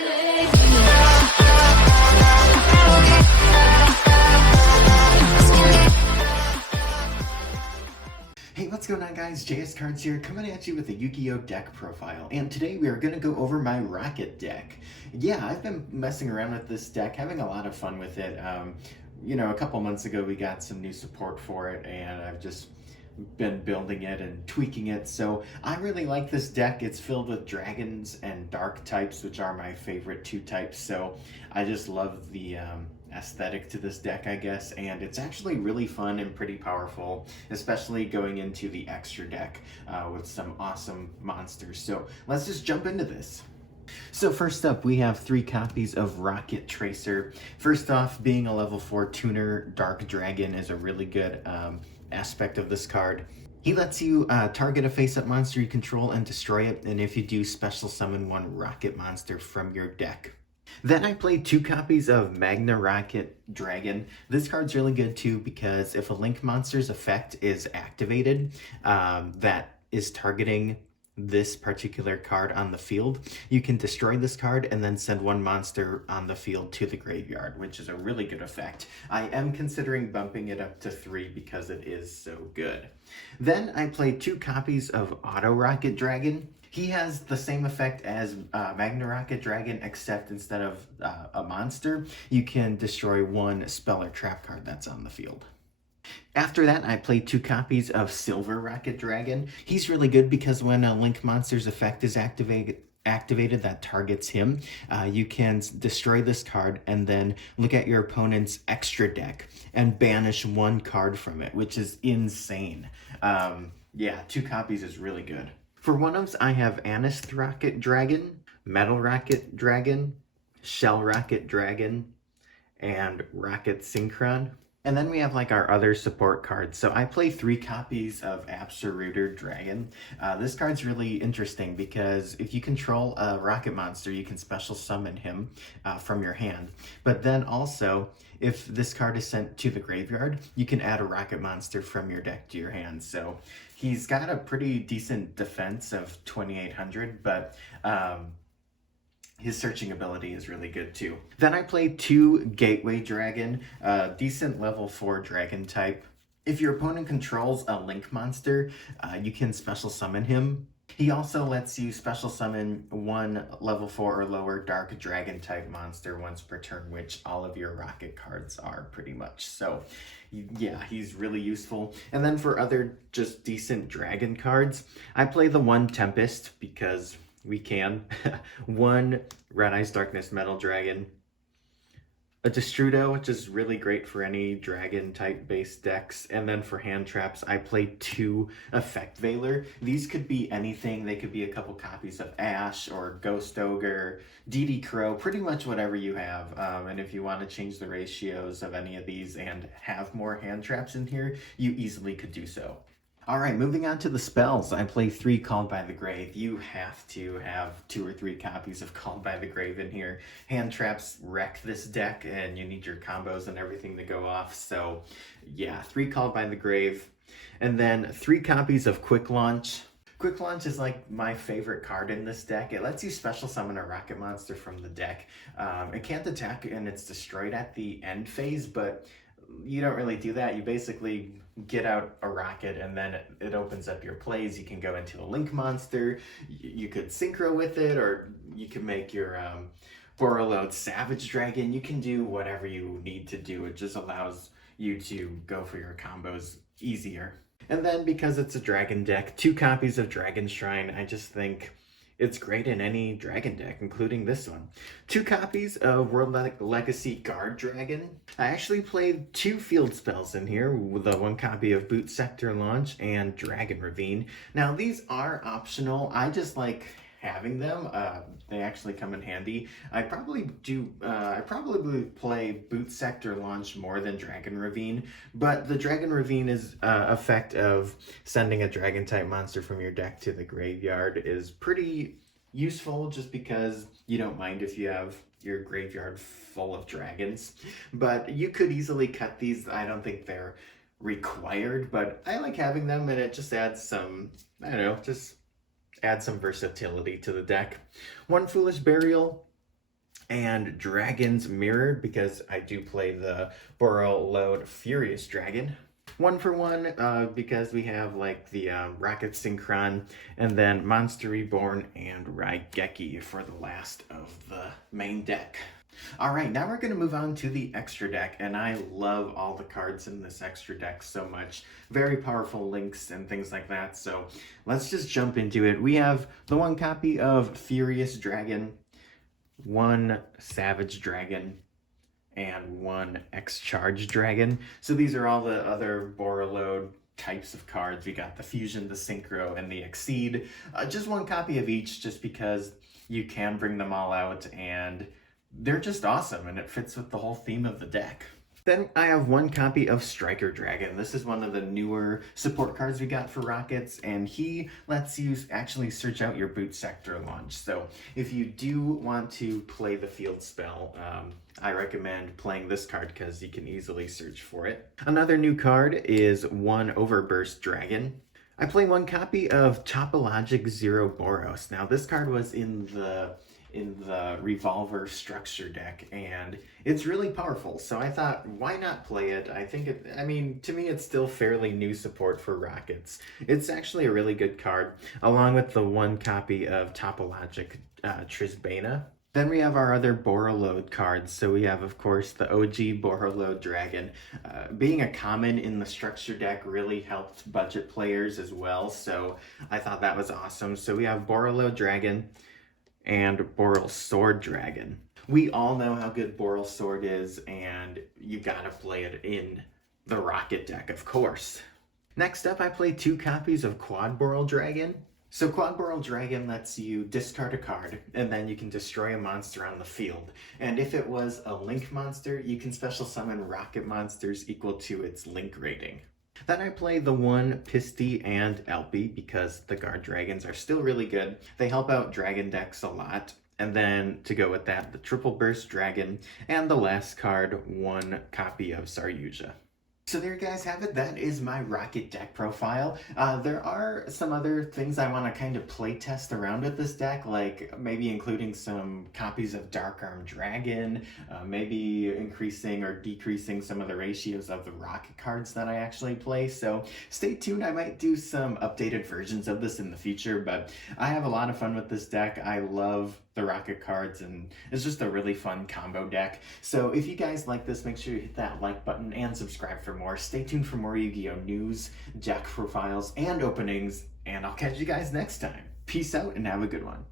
Hey, what's going on guys? JS Cards here, coming at you with a Yu-Gi-Oh! Deck profile. And today we are going to go over my Rocket deck. Yeah, I've been messing around with this deck, having a lot of fun with it. You know, a couple months ago we got some new support for it, and I've just been building it and tweaking it. So I really like this deck. It's filled with dragons and dark types, which are my favorite two types. So I just love the aesthetic to this deck, I guess, and it's actually really fun and pretty powerful, especially going into the extra deck with some awesome monsters. So let's just jump into this. So first up, we have 3 copies of Rocket Tracer. First off, being a level 4 tuner, Dark Dragon is a really good aspect of this card. He lets you target a face-up monster you control and destroy it, and if you do, special summon 1 Rocket monster from your deck. Then I played 2 copies of Magna Rocket Dragon. This card's really good too because if a Link monster's effect is activated that is targeting this particular card on the field, you can destroy this card and then send 1 monster on the field to the graveyard, which is a really good effect. I am considering bumping it up to 3 because it is so good. Then I played 2 copies of Auto Rocket Dragon. He has the same effect as Magna Rocket Dragon, except instead of a monster, you can destroy 1 spell or trap card that's on the field. After that, I played 2 copies of Silver Rocket Dragon. He's really good because when a Link monster's effect is activated that targets him, you can destroy this card and then look at your opponent's extra deck and banish 1 card from it, which is insane. Yeah, 2 copies is really good. For one-ofs, I have Anist Rocket Dragon, Metal Rocket Dragon, Shell Rocket Dragon, and Rocket Synchron. And then we have like our other support cards. So I play 3 copies of Absoluter Dragon. This card's really interesting because if you control a rocket monster, you can special summon him from your hand. But then also, if this card is sent to the graveyard, you can add a rocket monster from your deck to your hand. So he's got a pretty decent defense of 2800, but his searching ability is really good too. Then I played 2 Gateway Dragon, decent level 4 dragon type. If your opponent controls a Link monster, you can special summon him. He also lets you special summon 1 level 4 or lower dark dragon type monster once per turn, which all of your rocket cards are pretty much. So yeah, he's really useful. And then for other just decent dragon cards, I play the 1 Tempest because we can. 1 Red Eyes Darkness Metal Dragon. A Destrudo, which is really great for any dragon type based decks. And then for hand traps, I played 2 Effect Veiler. These could be anything. They could be a couple copies of Ash or Ghost Ogre, DD Crow, pretty much whatever you have. And if you want to change the ratios of any of these and have more hand traps in here, you easily could do so. Alright, moving on to the spells. I play 3 Called by the Grave. You have to have 2 or 3 copies of Called by the Grave in here. Hand traps wreck this deck and you need your combos and everything to go off. So yeah, 3 Called by the Grave. And then 3 copies of Quick Launch. Quick Launch is like my favorite card in this deck. It lets you special summon a rocket monster from the deck. It can't attack and it's destroyed at the end phase, but you don't really do that. You basically get out a rocket and then it opens up your plays. You can go into a Link monster, you could synchro with it, or you can make your Borreload Savage Dragon. You can do whatever you need to do. It just allows you to go for your combos easier. And then because it's a dragon deck, 2 copies of Dragon Shrine. I just think it's great in any dragon deck, including this one. 2 copies of World Legacy Guard Dragon. I actually played 2 field spells in here, with the 1 copy of Boot Sector Launch and Dragon Ravine. Now these are optional. I just like having them. They actually come in handy. I probably play Boot Sector Launch more than Dragon Ravine, but the Dragon Ravine is effect of sending a dragon type monster from your deck to the graveyard is pretty useful, just because you don't mind if you have your graveyard full of dragons. But you could easily cut these. I don't think they're required, but I like having them, and it just adds some, I don't know, just add some versatility to the deck. 1 Foolish Burial. and Dragons Mirrored because I do play the Borreload Furious Dragon. One for one because we have like the Rocket Synchron and then Monster Reborn and Raigeki for the last of the main deck. All right, now we're going to move on to the extra deck, and I love all the cards in this extra deck so much. Very powerful links and things like that, so let's just jump into it. We have the one copy of Furious Dragon, one Savage Dragon, and one X-Charge Dragon. So these are all the other Borreload types of cards. We got the Fusion, the Synchro, and the Exceed. Just one copy of each just because you can bring them all out and they're just awesome and it fits with the whole theme of the deck. Then I have one copy of Striker Dragon. This is one of the newer support cards we got for Rockets, and he lets you actually search out your boot sector launch. So if you do want to play the field spell, I recommend playing this card because you can easily search for it. Another new card is one Overburst Dragon. I play one copy of Topologic Zero Boros. Now this card was in the Revolver structure deck, and it's really powerful, so I thought, why not play it? I mean, to me it's still fairly new support for Rockets. It's actually a really good card, along with the one copy of Topologic Trisbana. Then we have our other Borreload cards. So we have, of course, the OG Borreload Dragon. Being a common in the structure deck really helped budget players as well, so I thought that was awesome. So we have Borreload Dragon and Boral Sword Dragon. We all know how good Boral Sword is, and you gotta play it in the Rocket deck, of course. Next up, I play two copies of Quad Boral Dragon. So Quad Boral Dragon lets you discard a card, and then you can destroy a monster on the field. And if it was a Link monster, you can special summon Rocket monsters equal to its Link rating. Then I play the one Pisty and Elpy because the guard dragons are still really good. They help out dragon decks a lot. And then to go with that, the Triple Burst Dragon, and the last card, one copy of Saryuja. So there you guys have it. That is my Rocket deck profile. There are some other things I want to kind of play test around with this deck, like maybe including some copies of Dark Arm Dragon, maybe increasing or decreasing some of the ratios of the Rocket cards that I actually play. So stay tuned. I might do some updated versions of this in the future, but I have a lot of fun with this deck. I love the Rocket cards, and it's just a really fun combo deck. So if you guys like this, make sure you hit that like button and subscribe for more. Stay tuned for more Yu-Gi-Oh news, deck profiles, and openings, and I'll catch you guys next time. Peace out and have a good one.